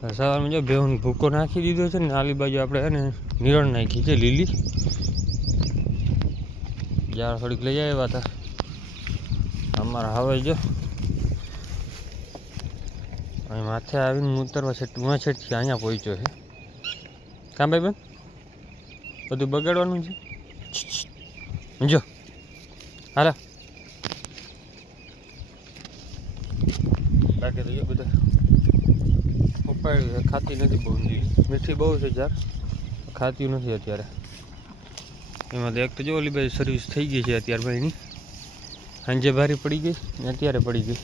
સવારમાં જો બેહુન ભૂકો નાખી દીધો છે ને, આલી બાજુ આપણે એને નિરણ નાખી છે લીલી. જાળ થોડીક લઈ આવ્યા હતા. અમારા હવે જો. અહીં માથે આવીને મૂતરવા છેટ ટુવા છેટથી અહીંયા પહોંચ્યો છે. કાં ભાઈ બેન? બધું બગાડવાનું છે? જો. હાલો. બાકી તો બધા ઉપાડ્યું છે ખાતી નથી બહુ મીઠી બહુ છે જાર ખાતી નથી અત્યારે. એમાં તો એક તો જો ઓલી બાજુ સર્વિસ થઈ ગઈ છે અત્યારે ભાઈની સાંજે ભારી પડી ગઈ ને અત્યારે પડી ગઈ.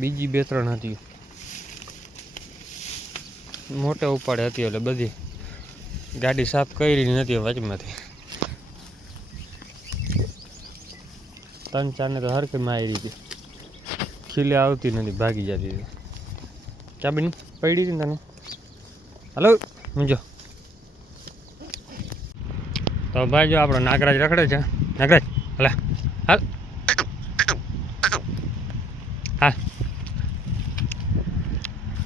બીજી બે ત્રણ હતી. મોટે ઉપાડે હતી એટલે બધી. ગાડી સાફ કરી નથી વચમાંથી ત્રણ ચારને તો હરકે મારી હતી. ખીલે આવતી નથી, ભાગી જતી ક્યાં બેન? પડી હતી તને? હલો મુંજો તો ભાઈ જો આપણો નાગરાજ રખડે છે. નાગરાજ, હલા. હાલ. હા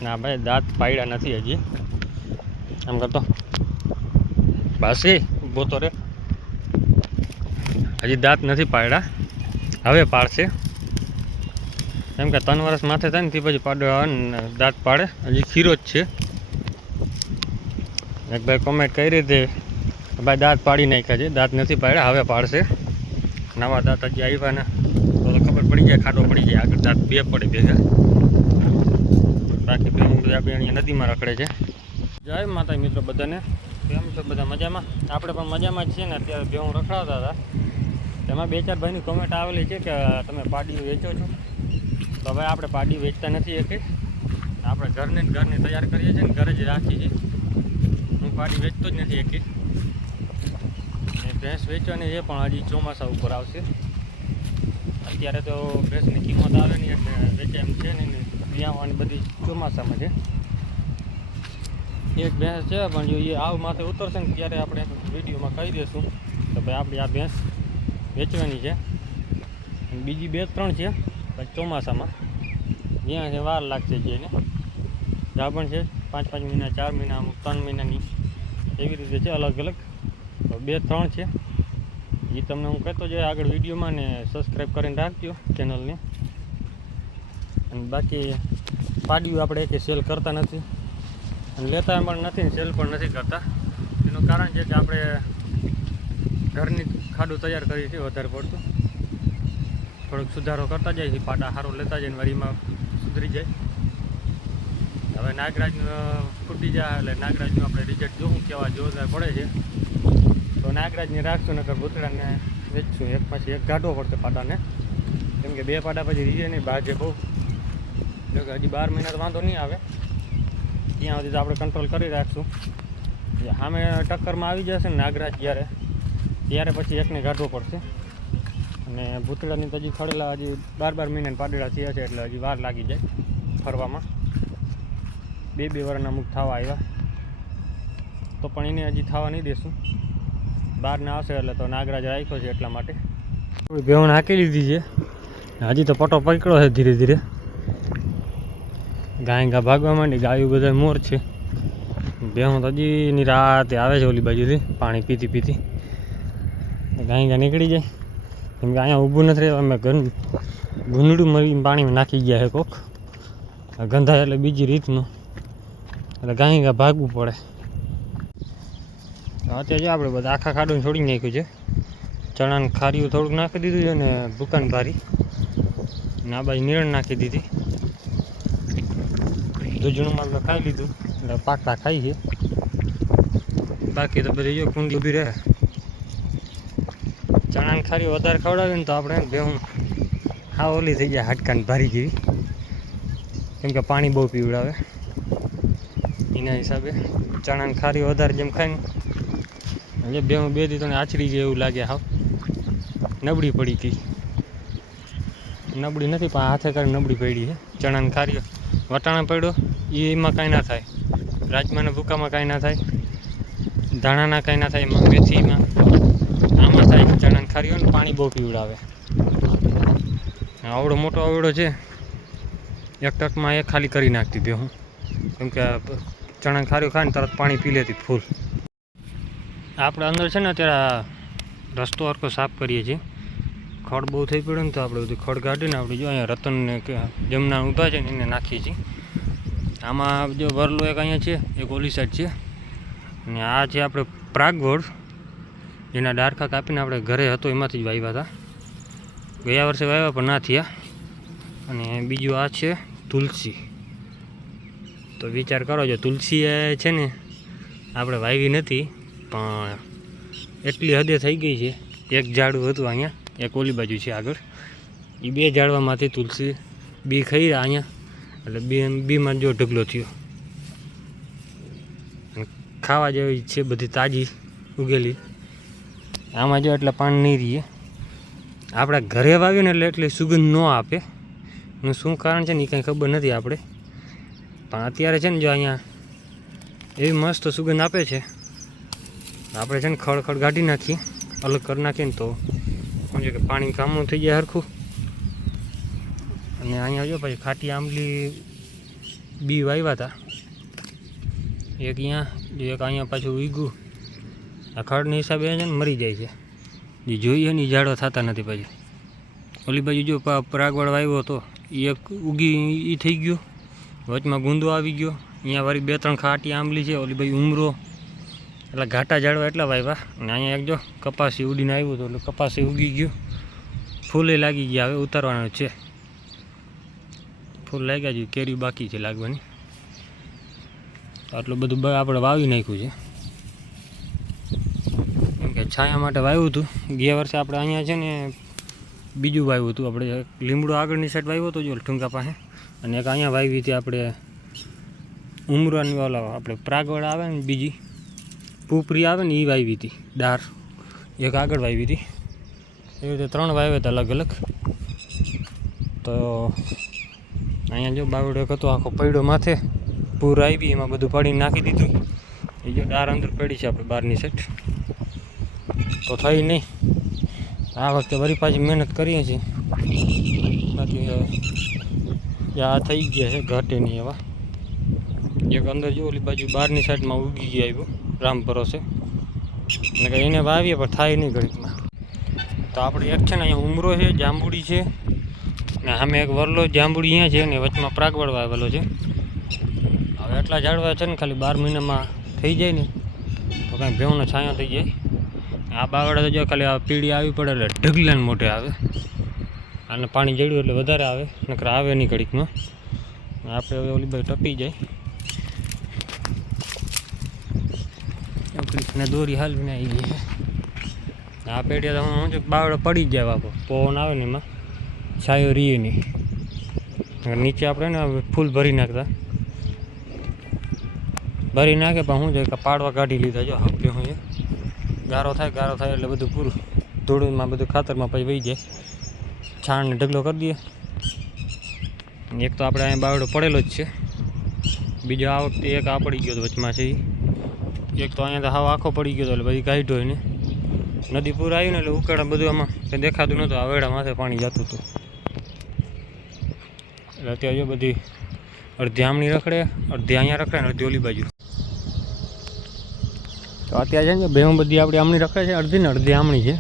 ના ભાઈ, દાંત પાડ્યા નથી હજી. એમ કરતો. બાસી ઊભો તો રે. હજી દાંત નથી પાડ્યા. હવે પાડશે. એમ કે ત્રણ વર્ષ માથે થાય ને તે પછી પાડો આવે ને દાંત પાડે. હજી ખીરો જ છે. એક ભાઈ કોમેન્ટ કરી હતી ભાઈ દાંત પાડી નાખ્યા છે. દાંત નથી પાડ્યા, હવે પાડશે. નવા દાંત હજી આવ્યા ને. તો ખબર પડી જાય, ખાડો પડી જાય. આગળ દાંત બે પડે ભેગા. બાકી બે બધા અહીંયા નદીમાં રખડે છે. જય માતા મિત્રો બધાને. કેમ છો બધા મજામાં? આપણે પણ મજામાં જ છીએ ને. અત્યારે બે રખડાવતા હતા. તેમાં બે ચાર ભાઈની કોમેન્ટ આવેલી છે કે તમે પાડી વેચો છો. તો હવે આપણે પાડી વેચતા નથી એકે. આપણે ઘરને ઘરને તૈયાર કરીએ છીએ ને ઘરે જ રાખીએ છીએ. હું પાડી વેચતો જ નથી એકે. અને ભેંસ વેચવાની છે પણ હજી ચોમાસા ઉપર આવશે. અત્યારે તો ભેંસની કિંમત આવે નહીં એટલે વેચે એમ છે ને વિયાવાની બધી ચોમાસામાં છે. એક ભેંસ છે પણ જો એ આવ માથે ઉતરશે ને ત્યારે આપણે વિડીયોમાં કહી દઈશું તો ભાઈ આપણી આ ભેંસ વેચવાની છે. બીજી બે ત્રણ છે. પછી ચોમાસામાં જ્યાં વાર લાગશે જઈને ગાભણ છે, પાંચ પાંચ મહિના, ચાર મહિના, અમુક ત્રણ મહિનાની, એવી રીતે છે અલગ અલગ. બે ત્રણ છે. એ તમને હું કહેતો જાય આગળ વિડીયોમાં ને સબસ્ક્રાઈબ કરીને રાખજો ચેનલને અને બાકી પાડ્યું આપણે કે સેલ કરતા નથી. અને લેતા પણ નથી ને સેલ પણ નથી કરતા. એનું કારણ છે કે આપણે ઘરની ખાડું તૈયાર કરીએ છીએ વધારે પડતું. થોડોક સુધારો કરતા જાય છે, પાટા સારો લેતા જાય વરીમાં સુધરી જાય. હવે નાગરાજનું ફૂટી જાય એટલે નાગરાજનું આપણે રિઝલ્ટ જોવું, કેવા જોરદાર પડે છે. તો નાગરાજને રાખશું નકર ભૂતળાને વેચશું. એક પછી એક ગાઢો પડશે પાટાને. કેમ કે બે પાટા પછી રીજે નહીં, બાજે બહુ. જો કે હજી બાર મહિના તો વાંધો નહીં આવે. ત્યાં સુધી તો આપણે કંટ્રોલ કરી રાખશું. સામે ટક્કરમાં આવી જશે ને નાગરાજ જ્યારે, ત્યારે પછી એકને ગાઢવો પડશે. અને ભૂતળાની તો હજી ખડેલા હજી બાર બાર મહિનાને પાડેલા થયા છે એટલે હજી વાર લાગી જાય ફરવામાં. બે બે વર્ષના અમુક થવા આવ્યા. તો પણ એને હજી થવા નહીં દેશું. બહાર ના આવશે એટલે તો નાગરાજ રાખ્યો છે એટલા માટે. બેહું હાંકી લીધી છે. હજી તો પટો પકડ્યો છે ધીરે ધીરે. ગાય ગા ભાગવા માંડી ગાયું બધા મોર છે. બેહું તો હજી ની રાતે આવે છે ઓલી બાજુથી, પાણી પીતી પીતી. ગાય ગા નીકળી જાય. કેમ કે અહીંયા ઊભું નથી રહેવા અમે ઘર ગુંદડું મરી પાણીમાં નાખી ગયા છે કોક. ગંધાય ગંધા એટલે બીજી રીતનું. એટલે ગાય ગા ભાગવું પડે. અત્યારે જો આપણે બધા આખા ખાડું છોડી નાખ્યું છે. ચણાને ખારીયું થોડુંક નાખી દીધું છે ને દુકાન ભારી. ને આ બાજુ નિરણ નાખી દીધી. દૂધણું તો ખાઈ લીધું. એટલે પાકતા ખાઈ છે. બાકી તો બધી જો કુંડી ઊભી રહે. ચણાને ખારી વધારે ખવડાવીએ ને તો આપણે ભેહું હા, ઓલી થઈ જાય હાડકાને ભારી જેવી. કેમ કે પાણી બહુ પીવડાવે. એના હિસાબે ચણાને ખારી વધારે જેમ ખાય ને. એટલે બે બે દી તને આચરી જાય એવું લાગે હાવ. નબળી પડી હતી નબળી નથી, પણ હાથે કરી નબળી પડી છે. ચણાને ખારી વટાણા પડ્યો એ એમાં કાંઈ ના થાય. રાજમાના ભૂકામાં કાંઈ ના થાય. ધાણાના કાંઈ ના થાય, એમાં મેથીમાં. થાય ચણાને ખારીઓ ને પાણી બહુ પીવડાવે. આવડો મોટો આવડો છે. એક ટકમાં એ ખાલી કરી નાખતી બે હું. કેમ કે આ ચણા ખાર્યું ખાય ને તરત પાણી પી લેતી ફૂલ. આપણે અંદર છે ને અત્યારે રસ્તો હરખો સાફ કરીએ છીએ. ખડ બહુ થઈ પડે ને તો આપણે બધું ખડ કાઢીને આપણે જો અહીંયા રતનને જમના ઊભા છે ને એને નાખીએ છીએ. આમાં જો વરલો એક અહીંયા છે, એક ઓલી સાઈડ છે. અને આ છે આપણે પ્રાગગોળ જેના ડારખા કાપીને આપણે ઘરે હતો, એમાંથી જ વાવ્યા હતા. ગયા વર્ષે વાવ્યા પણ ના થયા. અને બીજું આ છે તુલસી. તો વિચાર કરો, જો તુલસી છે ને, આપણે વાવી નથી, પણ એટલી હદે થઈ ગઈ છે. એક ઝાડું હતું અહીંયા, એક ઓલી બાજુ છે આગળ. એ બે ઝાડવામાંથી તુલસી બી ખાઈ અહીંયા. એટલે બી બીમાં જો ઢગલો થયો. ખાવા જેવી છે બધી તાજી, ઉગેલી. આમાં જો એટલે પાણી નહીં રહીએ. આપણે ઘરે વાવીએ ને એટલે એટલી સુગંધ ન આપે. એનું શું કારણ છે ને એ કાંઈ ખબર નથી આપણે. પણ અત્યારે છે ને જો અહીંયા એવી મસ્ત સુગંધ આપે છે. આપણે છે ને ખડખડ ખડ કાઢી નાખીએ, અલગ કરી નાખીએ ને તો સમજો કે પાણી કામનું થઈ જાય સરખું અને અહીંયા જો પછી ખાટી આંબલી બી વાવ્યા હતા. એક અહીંયા એક અહીંયા પાછું ઉગ્યું આ ખડના હિસાબે છે ને મરી જાય છે. જે જોઈએ ને એ ઝાડવા થતા નથી પછી. ઓલી બાજુ જો પરાગવાળ વાવ્યો હતો એ એક ઉગી એ થઈ ગયો. વચમાં ગુંદો આવી ગયો. અહીંયા વારી બે ત્રણ ખાટી આંબલી છે, ઓલી ભાઈ ઉમરો. એટલે ઘાટા ઝાડવા એટલા વાવ્યા અને અહીંયા એક જો કપાસી ઉડીને આવ્યું હતું, એટલે કપાસી ઉગી ગયું. ફૂલે લાગી ગયા, હવે ઉતારવાનું છે. ફૂલ લાગ્યા છે, કેરી બાકી છે લાગવાની. આટલું બધું આપણે વાવી નાખ્યું છે. છાયા માટે વાવ્યું હતું. ગયા વર્ષે આપણે અહીંયા છે ને બીજું વાવ્યું હતું. આપણે લીમડું આગળની સાઈડ વાવ્યો હતો જો ઠુંકા પાસે. અને એક અહીંયા વાવી હતી આપણે ઉમરાની વાલા આપણે પ્રાગવડ આવે ને બીજી, પૂપરી આવે ને એ વાવી હતી, ડાર. એક આગળ વાવી હતી. એવી રીતે ત્રણ વાવ્યા હતા અલગ અલગ. તો અહીંયા જો બાવડો એક હતો, આખો પૈડો માથે. પૂર આવી, એમાં બધું પાડીને નાખી દીધું. એ જો ડાર અંદર પડી છે આપણે બહારની સાઈડ તો થઈ નહીં. આ વખતે વળી પાછી મહેનત કરીએ છીએ. બાકી હવે આ થઈ ગયા છે ઘટે નહીં એવા. એક અંદર જો ઓલી બાજુ બહારની સાઈડમાં ઉગી ગયા આવ્યું રામ ભરોસે. અને કંઈ એને વાવીએ પણ થાય નહીં ઘડીકમાં. તો આપણે એક છે ને અહીંયા ઉમરો છે, જાંબુડી છે. ને સામે એક વરલો જાંબુડી અહીંયા છે ને વચમાં પ્રાગવડ વાવેલો છે. હવે એટલા ઝાડવા છે ને ખાલી બાર મહિનામાં થઈ જાય ને, તો કાંઈ ભેવનો છાંયો થઈ જાય. આ બાવડા તો જો ખાલી આ પીળી આવી પડે એટલે ઢગલાને મોટે આવે. અને પાણી જડ્યું એટલે વધારે આવે, નકર આવે નહીં ઘડીકમાં આપણે હવે ઓલી ભાઈ ટપી જાય. દોરી હાલવીને આવી ગઈ આ પેઢી તો હું છે બાવડો પડી જાય બાપો. પવન આવે ને એમાં. છાયો રીએ નહીં. નીચે આપણે ને ફૂલ ભરી નાખતા. ભરી નાખે પણ શું છે પાડવા કાઢી લીધા જો, હપ્તે હું ગારો થાય ગારો થાય એટલે બધું પૂરું. ધૂળમાં બધું ખાતરમાં પછી વહી જાય. છાણને ઢગલો કરી દઈએ. એક તો આપણે અહીંયા બાવડો પડેલો જ છે. બીજો આ વખતે એક આ પડી ગયો હતો વચમાં છે એક તો અહીંયા તો હાવ આખો પડી ગયો હતો એટલે બધી કાઢ્યો એને નદી પૂર આવ્યું ને એટલે ઉકાળા બધું આમાં કંઈ દેખાતું નહોતું. આ વેડા માથે પાણી જતું હતું. એટલે અત્યારે જો બધી અડધી આમણી રખડે, અડધી અહીંયા રખડે ને અડધી ઓલી બાજુ. તો અત્યારે છે ને બે બધી આપણી આમણી રખે છે અડધી ને અડધી આમણી છે.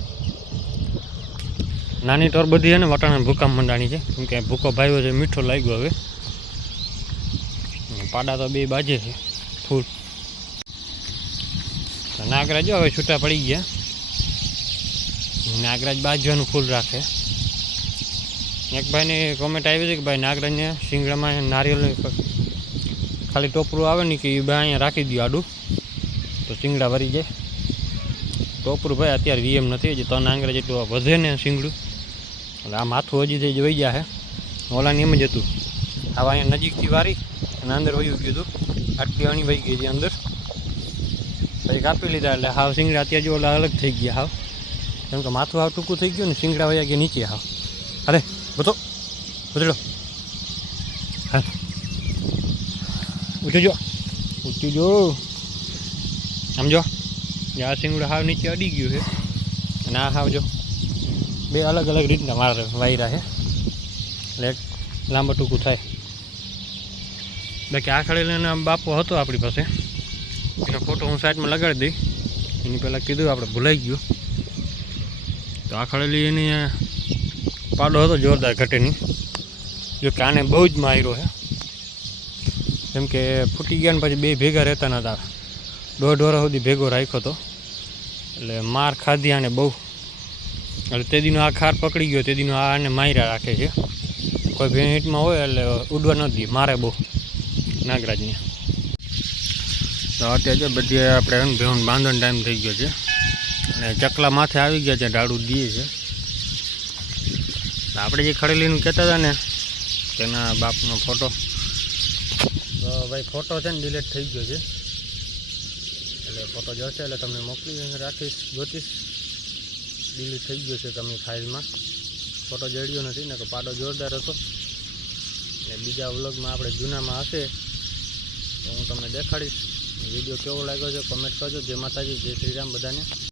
નાની ટોર બધી છે ને, વટાણા ભૂકામ મંડાણી છે. કેમ કે ભૂકો ભાઈઓ છે, મીઠો લાગ્યો હવે. પાડા તો બે બાજે છે, ફૂલ. નાગરાજ હવે છૂટા પડી ગયા. નાગરાજ બાજવાનું ફૂલ રાખે. એક ભાઈને કોમેન્ટ આવી હતી કે ભાઈ નાગરાજને શિંગડામાં નારિયેલ ખાલી ટોપરું આવે ને કે એ ભાઈ અહીંયા રાખી દો આડું. તો શિંગડા ભરી જાય. ટોપરું ભાઈ, અત્યારે વીએમ નથી, હજી ત્રણ આંગળે જેટલું વધે ને શિંગડું. એટલે આ માથું હજી થઈ ગયા જાય ઓલાની એમ જ હતું. આવા અહીંયા નજીકથી વારી અને અંદર વયું ગયું હતું. આટલી અણી વહી ગઈ હતી અંદર. પછી કાપી લીધા, એટલે હાવ શિંગડા અત્યારે જો ઓલા અલગ થઈ ગયા હાવ. કેમ કે માથું હાવ ટૂંકું થઈ ગયું ને, શિંગડા વયા ગયા નીચે હાવ. અરે બધો બધો હા ઉઠી જો ઉઠી જો આમ જો આ શિંગડું હાવ નીચે અડી ગયું છે. અને આ હાવ જો બે અલગ અલગ રીતના મારે વાયરા છે. એટલે લાંબા ટૂંકું થાય. બાકી આ ખડેલીનો બાપો હતો આપણી પાસે. એનો ફોટો હું સાઈડમાં લગાડી દઈ એની પહેલાં કીધું આપણે ભૂલાઈ ગયું. તો આ ખડેલી એની પાડો હતો જોરદાર ઘટેની. જો કાને બહુ જ માર્યો છે. કેમ કે ફૂટી ગયા ને પછી બે ભેગા રહેતા નહોતા દોઢ વર્ષ સુધી ભેગો રાખ્યો હતો. એટલે માર ખાધી આને બહુ. એટલે તે દીનો આ ખાર પકડી ગયો, તે દીનો આને માર્યા રાખે છે. કોઈ ભેટમાં હોય એટલે ઉડવા નથી મારે બહુ. નાગરાજને. તો અત્યારે જો બધી આપણે ભેહું બાંધવાનો ટાઈમ થઈ ગયો છે. અને ચકલા માથે આવી ગયા છે ડાળું દીએ છે. આપણે જે ખડેલીનું કહેતા હતા ને, તેના બાપનો ફોટો તો ભાઈ ફોટો છે ને ડિલેટ થઈ ગયો છે. એટલે ફોટો જશે એટલે તમને મોકલી રાખીશ, ગોતીશ. ડિલીટ થઈ ગયો છે તમે ફાઇલમાં. ફોટો જડ્યો નથી ને તો પાડો જોરદાર હતો. ને બીજા વ્લોગમાં આપણે જૂનામાં હશે, તો હું તમને દેખાડીશ. વીડિયો કેવો લાગ્યો છે કમેન્ટ કરજો. જય માતાજી, જય શ્રી રામ બધાને.